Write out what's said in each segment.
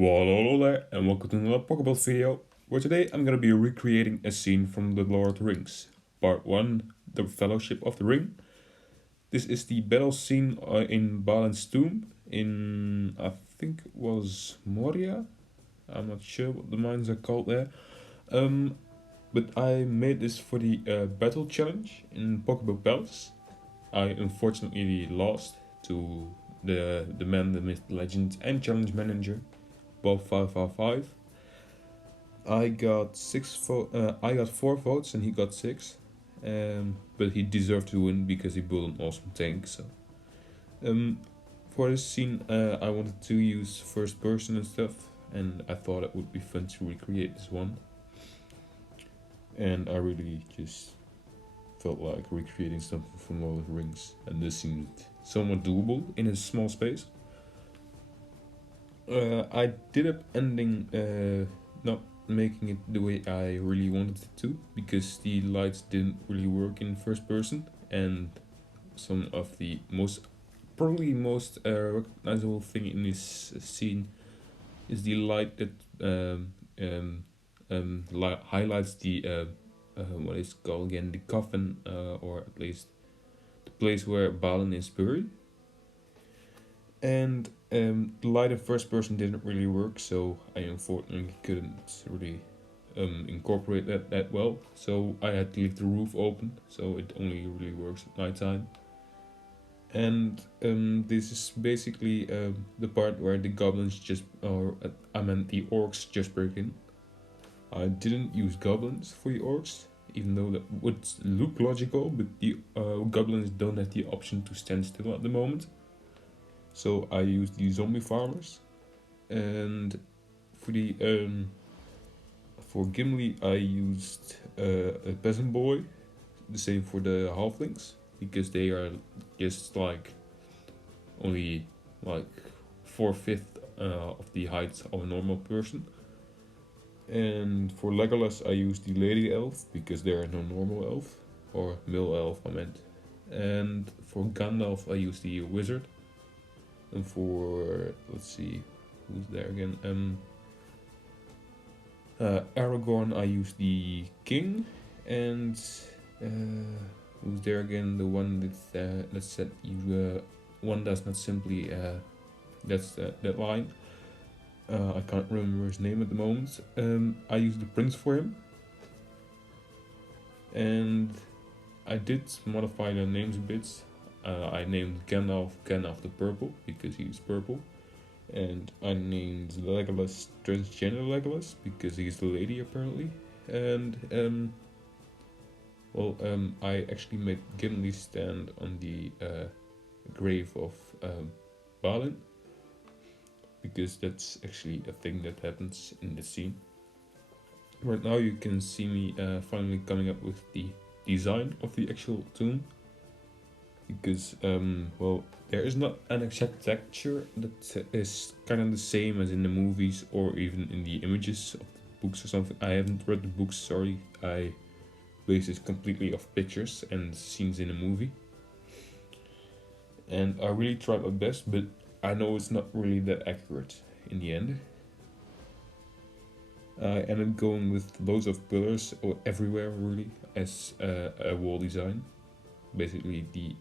Well, hello there, and welcome to another Pokeball video, where today I'm gonna be recreating a scene from the Lord of the Rings. Part 1, The Fellowship of the Ring. This is the battle scene in Balin's tomb in, I think it was Moria? I'm not sure what the mines are called there. Um, but I made this for the battle challenge in Pokeball Palace. I unfortunately lost to the man, the myth, legend, and challenge manager, Bob 555. I got 4 votes and he got 6. But he deserved to win because he built an awesome tank. So, for this scene, I wanted to use first person and stuff, and I thought it would be fun to recreate this one. And I really just felt like recreating something from Lord of the Rings, and this seemed somewhat doable in a small space. I did up ending not making it the way I really wanted it to, because the lights didn't really work in first person, and some of the probably most recognizable thing in this scene is the light that highlights the what is it called again, the coffin, or at least the place where Balin is buried. And the light in first person didn't really work, so I unfortunately couldn't really incorporate that well. So I had to leave the roof open, so it only really works at nighttime. And this is basically the part where the goblins I meant the orcs just break in. I didn't use goblins for the orcs, even though that would look logical, but the goblins don't have the option to stand still at the moment. So I used the zombie farmers, and for the for Gimli I used a peasant boy. The same for the halflings, because they are just like only like 4/5 of the height of a normal person. And for Legolas I used the lady elf, because there are no normal elf, or male elf I meant. And for Gandalf I used the wizard. And for, let's see, who's there again? Aragorn, I use the king, and who's there again? The one that said you one does not simply that's that line. I can't remember his name at the moment. I used the prince for him, and I did modify the names a bit. I named Gandalf the Purple, because he's purple. And I named Legolas Transgender Legolas, because he's the lady apparently. And I actually made Gimli stand on the grave of Balin, because that's actually a thing that happens in the scene. Right now you can see me finally coming up with the design of the actual tomb, because there is not an exact texture that is kind of the same as in the movies or even in the images of the books or something. I haven't read the books, sorry. I base this completely off pictures and scenes in a movie, and I really tried my best, but I know it's not really that accurate in the end. I ended up going with loads of pillars everywhere really as a wall design. Basically the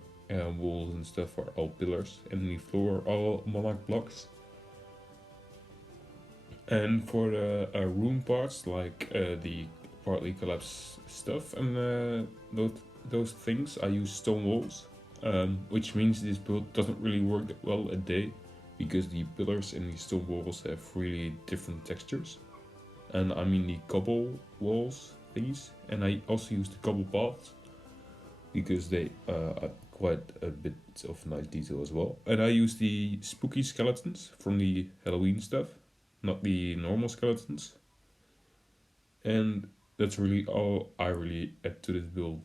walls and stuff are all pillars, and the floor are all monarch blocks. And for the room parts, like the partly collapsed stuff and those things, I use stone walls, which means this build doesn't really work that well at day, because the pillars and the stone walls have really different textures. And I mean the cobble walls thingies, and I also use the cobble paths, because they are quite a bit of nice detail as well. And I use the spooky skeletons from the Halloween stuff, not the normal skeletons. And that's really all I really add to this build.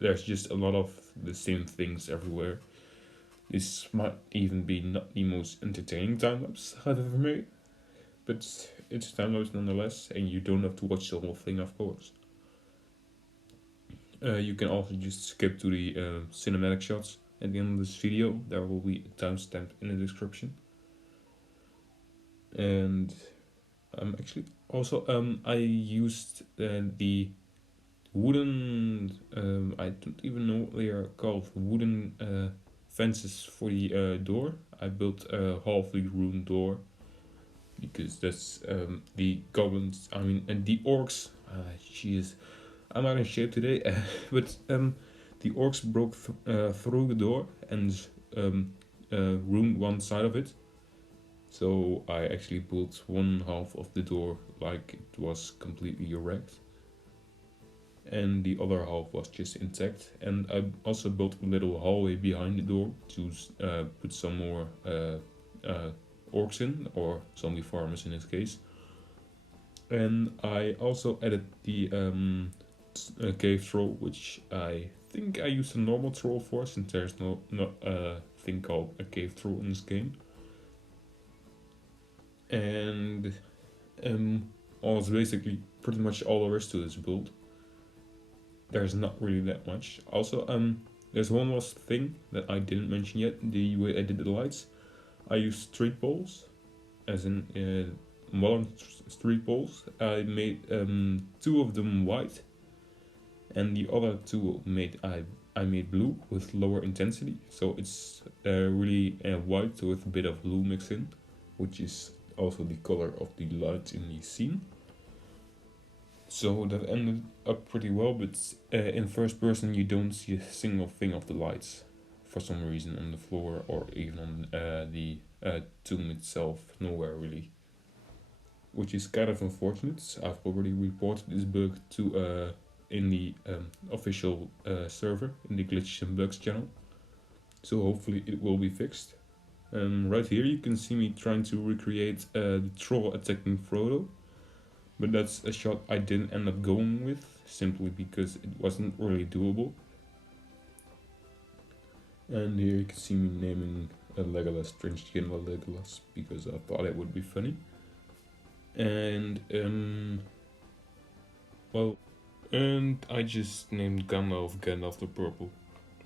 There's just a lot of the same things everywhere. This might even be not the most entertaining time-lapse I've ever made, but it's time-lapse nonetheless, and you don't have to watch the whole thing, of course. You can also just skip to the cinematic shots at the end of this video. There will be a timestamp in the description. And actually also I used the wooden I don't even know what they are called, wooden fences for the door. I built a halfly ruined door because that's the goblins, I mean, and the orcs. Jeez, I'm out of shape today. But the orcs broke through the door and ruined one side of it. So I actually built one half of the door like it was completely wrecked, and the other half was just intact. And I also built a little hallway behind the door to put some more orcs in, or zombie farmers in this case. And I also added the cave troll, which I think I used a normal troll for, since there's not a thing called a cave troll in this game. And was basically pretty much all there is to this build. There's not really that much. Also, there's one last thing that I didn't mention yet. The way I did the lights, I used street poles, as in modern street poles. I made two of them white, and the other two I made blue with lower intensity. So it's really white with a bit of blue mixed in, which is also the color of the lights in the scene. So that ended up pretty well, but in first person you don't see a single thing of the lights for some reason on the floor or even on the tomb itself, nowhere really. Which is kind of unfortunate. I've already reported this bug to in the official server, in the Glitches and Bugs channel. So hopefully it will be fixed. Right here you can see me trying to recreate the troll attacking Frodo. But that's a shot I didn't end up going with, simply because it wasn't really doable. And here you can see me naming a Legolas Transgender Legolas, because I thought it would be funny. And, well, and I just named Gandalf the Purple,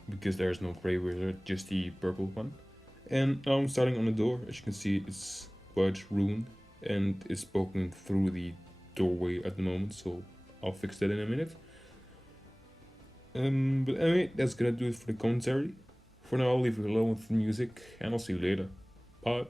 because there's no grey wizard, just the purple one. And now I'm starting on the door. As you can see, it's quite ruined and it's poking through the doorway at the moment, so I'll fix that in a minute. But anyway, that's gonna do it for the commentary. For now, I'll leave you alone with the music, and I'll see you later. Bye.